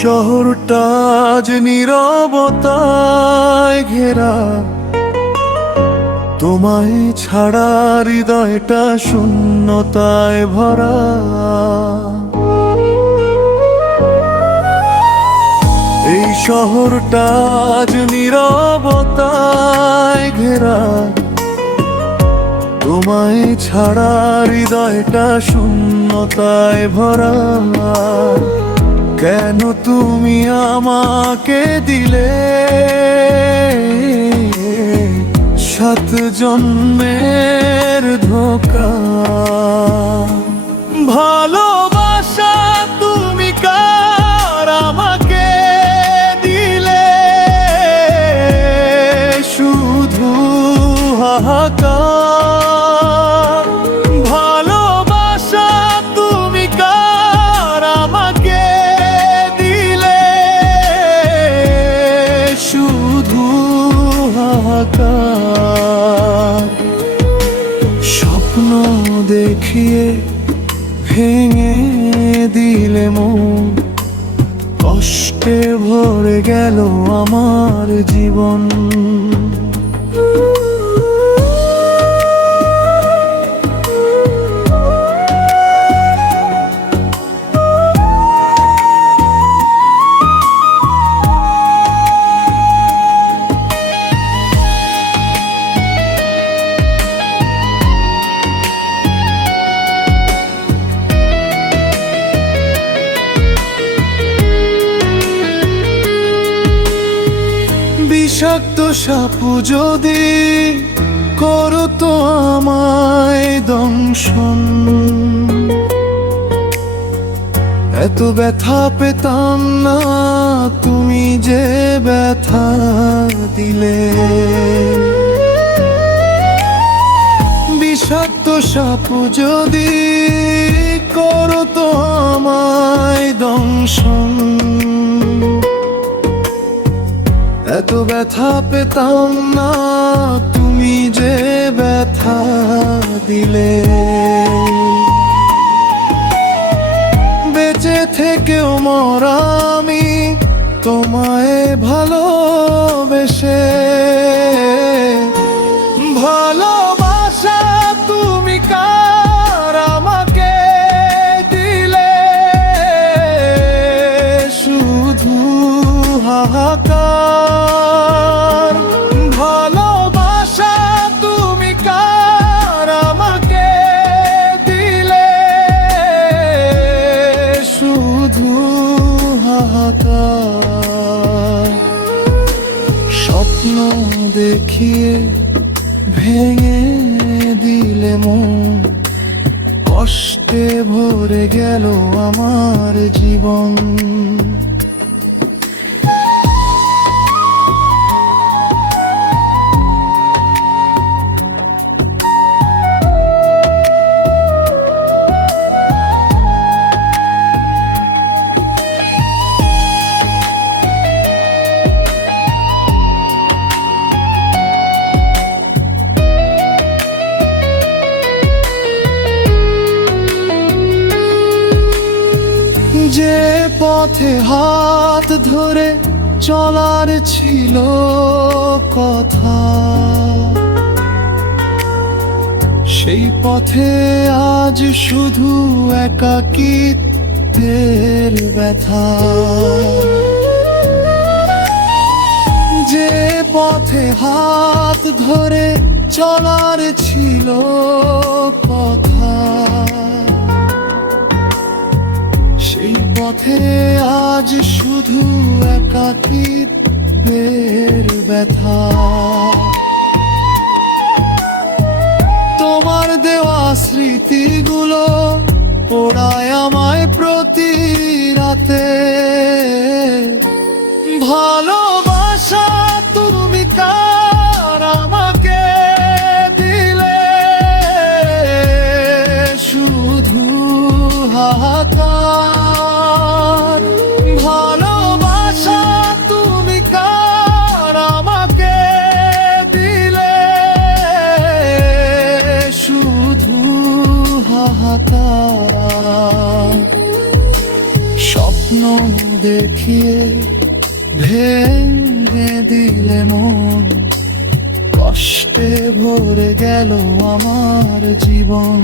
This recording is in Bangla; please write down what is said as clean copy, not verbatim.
শহরটা আজ নীরবতায় ঘেরা, তোমায় ছাড়া হৃদয়টা শূন্যতায় ভরা। এই শহরটা আজ নীরবতায় ঘেরা, তোমায় ছাড়া হৃদয়টা শূন্যতায় ভরা। কেন তুমি আমাকে দিলে 7 জন্মের ধোঁকা? ভালোবাসা তুমি কার আমাকে দিলে, শুধু হাহাকার। ভালোবাসা তুমি কার আমাকে দিলে, শুধু হাহাকার। স্বপ্ন দেখিয়ে ভেঙে দিলে মন, কষ্টে ভরে গেল আমার জীবন। বিষাক্ত সাপ যদি করতো আমায় দংশন, এত ব্যথা পেতাম না তুমি যে ব্যথা দিলে। বিষাক্ত সাপ যদি করতো আমায় দংশন, এত ব্যথা পেতাম না তুমি যে ব্যথা দিলে। বেঁচে থেকেও মরা আমি তোমায় ভালোবেসে। ভালোবাসা তুমি কার আমাকে দিলে, শুধু হাহাকার। ভালোবাসা তুমি কার আমাকে দিলে, শুধু হাহাকার। স্বপ্ন দেখিয়ে ভেঙে দিলে মন, কষ্টে ভরে গেল আমার জীবন। যে পথে হাত ধরে চলার ছিল কথা, সেই পথে আজ শুধু একাকিত্বের ব্যথা। যে পথে হাত ধরে চলার ছিল কথা, সেই পথে আজ শুধু একাকিত্বের ব্যথা। তোমার দেওয়া স্মৃতিগুলো পোড়ায় আমায় প্রতি রাতে। ভালোবাসা তুমি কার আমাকে দিলে, শুধু হাহাকার। ভালোবাসা তুমি কার আমাকে দিলে, শুধু হাহাকার। স্বপ্ন স্বপ্ন দেখিয়ে ভেঙে দিলে মন, কষ্টে ভরে গেল আমার জীবন।